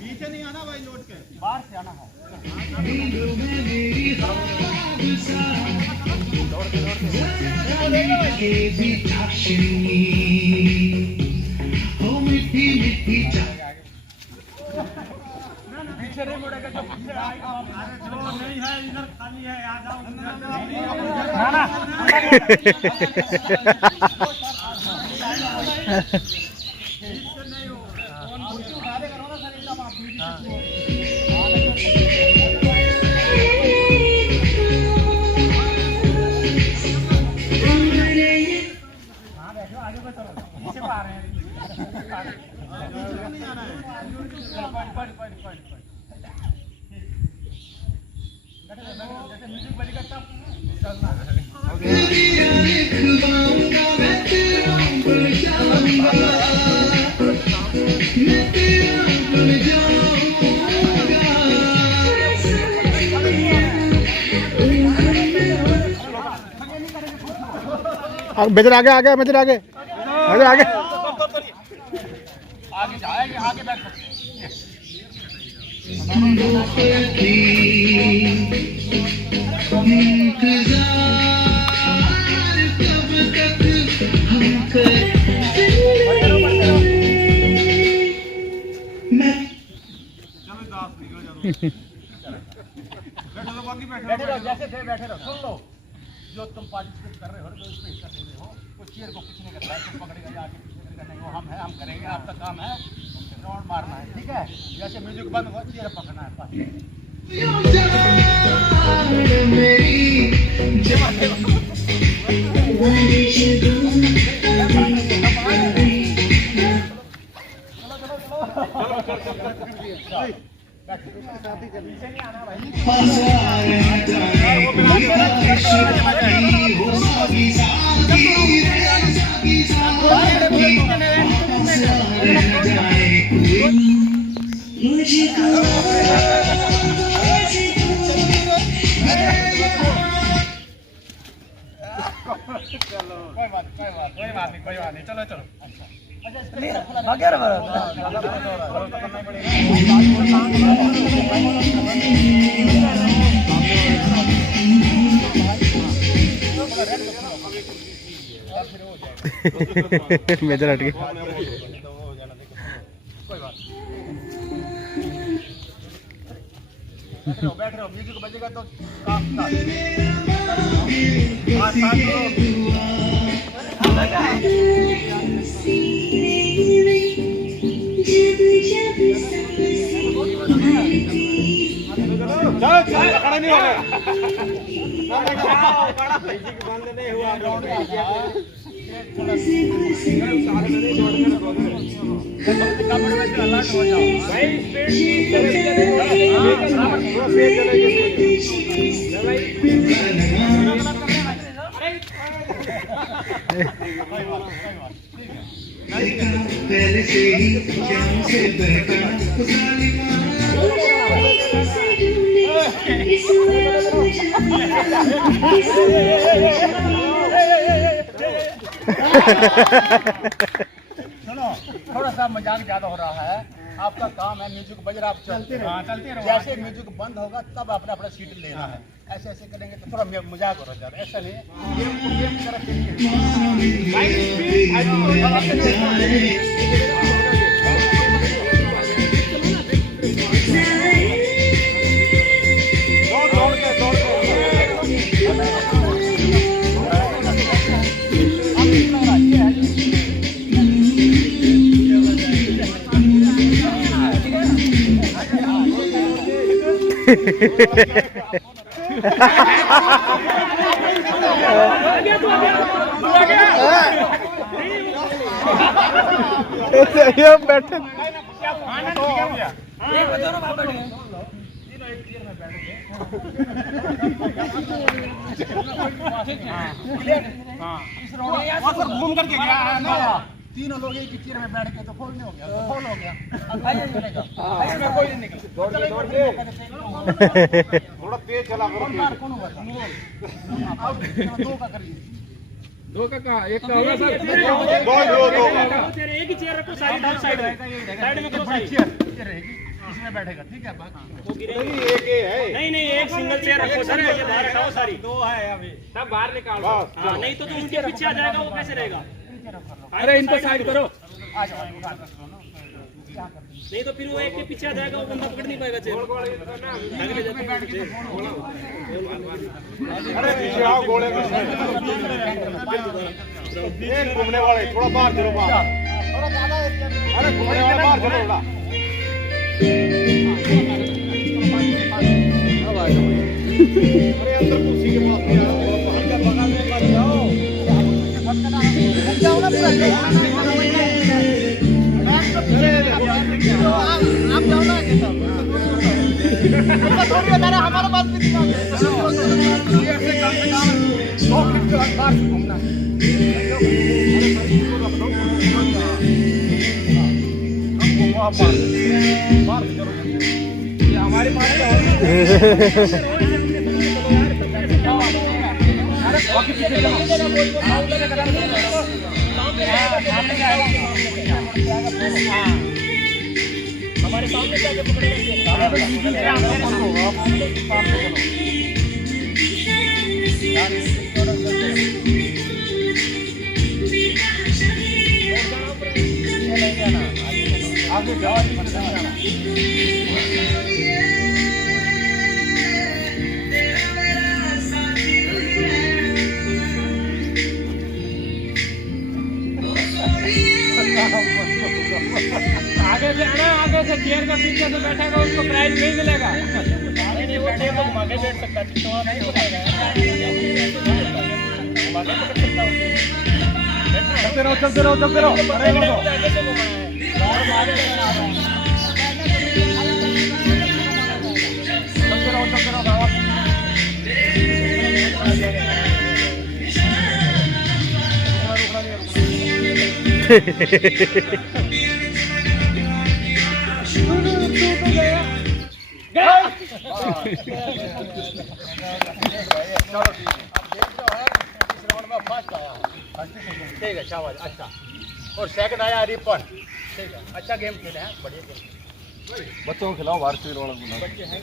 पीछे नहीं आना भाई, लौट के बाहर से आना है। पीछे नहीं मुड़ेगा, जो पीछे आएगा जो नहीं है इधर खाली है, आ जाओ ना म्यूजिक बजेगा तब चलना है। मेजर आगे आगे मेजर आगे आगे आगे आगे जाएंगे, आगे बैठ सकते हैं। बैठे रहो, जैसे थे बैठे रहो। सुन लो, जो तुम पार्टिसिपेट कर रहे हो, जो इसमें हिस्सा ले रहे हो, वो चेयर को किसी ने करना है, तुम पकड़ेगा या आगे पीछे करेगा नहीं, वो हम है, हम करेंगे। आपका काम है राउंड मारना है, ठीक है? जैसे म्यूजिक बंद हो, चेयर पकड़ना है पास। कोई बात नहीं, चलो चलो। मेजर हट गए। बैठ रहे हो, म्यूजिक बजेगा तो काम खड़ा नहीं होगा, बंद नहीं हुआ। कमर में से अलर्ट हो जाओ भाई, पहले से ही से बहका सुनो, थोड़ा सा मजाक ज्यादा हो रहा है। आपका काम है म्यूजिक बज रहा, आप चलते रहो। जैसे म्यूजिक बंद होगा तब अपना अपना सीट लेना है। ऐसे ऐसे करेंगे तो थोड़ा मजाक हो रहा है, ऐसा नहीं गेम की तरफ बैठे एक चेयर में बैठ के इस रोड घूम करके गया है ना, तीनों लोग एक ही चेयर में बैठ के तो फोन नहीं हो गया, तो फोन हो गया। अब भाई चलेगा, इसमें कोई नहीं निकला। थोड़ा तेज चला करो। कौन होगा? दो का करिए। दो का कहा, एक का होगा सर। दो एक ही चेयर रखो, साइड में साइड में करो, साइड चेयर रहेगी, इसमें बैठेगा, ठीक है। नहीं नहीं, एक सिंगल चेयर रखो सर, ये बाहर हटाओ सारी। दो है अभी, सब बाहर निकालो। हाँ, नहीं तो उनके पीछे आ जाएगा, वो कैसे रहेगा? अरे इनको साइड करो। आ जाओ, नहीं तो फिर वो एक के पीछे आ जाएगा, वो बंदा पकड़ नहीं पाएगा चेयर। अरे पीछे आओ, घोड़े में घूमने वाले थोड़ा बाहर चलो, बाहर। अरे घूमने वाले बाहर चलो थोड़ा। अरे अंदर कुर्सी के पास नहीं आओ, बाहर का बगल में मत जाओ। जाओ ना पूरा। आप जाओ ना, थोड़ी है हमारे पास भी दिखा घूमना। ये हमारे पास हमारे सामने से आके पकड़ेगा। आगे जाओ। आगे से आना, आगे से चेयर का पीछे से बैठेगा, उसको प्राइज नहीं मिलेगा। नहीं वो टेबल घुमा के बैठ सकता है, तो नहीं पकड़ेगा। चलते रहो। आगे से घुमाना है। ठीक है, शाबाश। अच्छा, और सेकंड आया रिपन। ठीक है, अच्छा गेम खेले हैं, बढ़िया गेम। बच्चों को खिलाओ, भारतीय वाला बच्चे हैं।